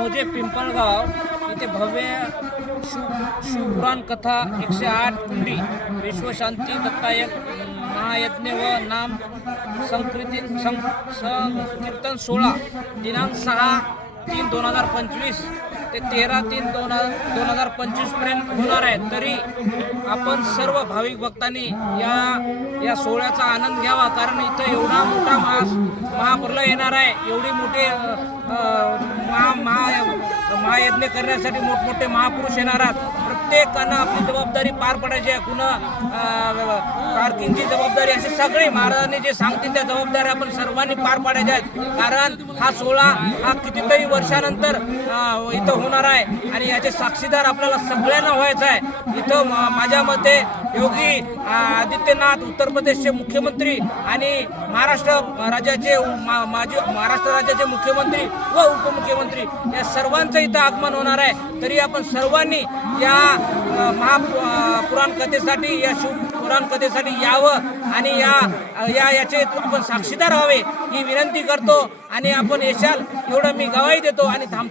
मोजे पिंपळगाव इथे भव्य शिव शिवपुराण कथा एकशे आठ कुंडी विश्वशांती दत्तायक महायज्ञ व नाम संकृती सं संकीर्तन सोळा दिनांक सहा तीन दोन हजार पंचवीस ते तेरा तीन दोन दोन हजार पंचवीसपर्यंत होणार आहे. तरी आपण सर्व भाविक भक्तांनी या या सोहळ्याचा आनंद घ्यावा कारण इथं एवढा मोठा महा महाप्रलय येणार आहे. एवढी मोठे महायज्ञ करण्यासाठी मोठमोठे महापुरुष येणार आहात. प्रत्येकानं आपली जबाबदारी पार पडायची आहे. कुणा पार्किंगची जबाबदारी असे सगळे महाराजांनी जे सांगतील त्या जबाबदाऱ्या आपण सर्वांनी पार पाडायच्या आहेत. कारण हा सोहळा हा कितीतरी वर्षानंतर इथं होणार आहे आणि याचे साक्षीदार आपल्याला सगळ्यांना व्हायचं आहे. इथं माझ्या मते योगी आदित्यनाथ उत्तर प्रदेशचे मुख्यमंत्री आणि महाराष्ट्र राज्याचे मा- माजी महाराष्ट्र राज्याचे मुख्यमंत्री व उपमुख्यमंत्री या सर्वांचं इथं आगमन होणार आहे. तरी आपण सर्वांनी या महापुराण महा पुराण कथेसाठी या शिव पुराण कथेसाठी यावं आणि या या याचे आपण साक्षीदार व्हावे ही विनंती करतो आणि आपण येशाल एवढं मी गवाही देतो आणि थांबतो.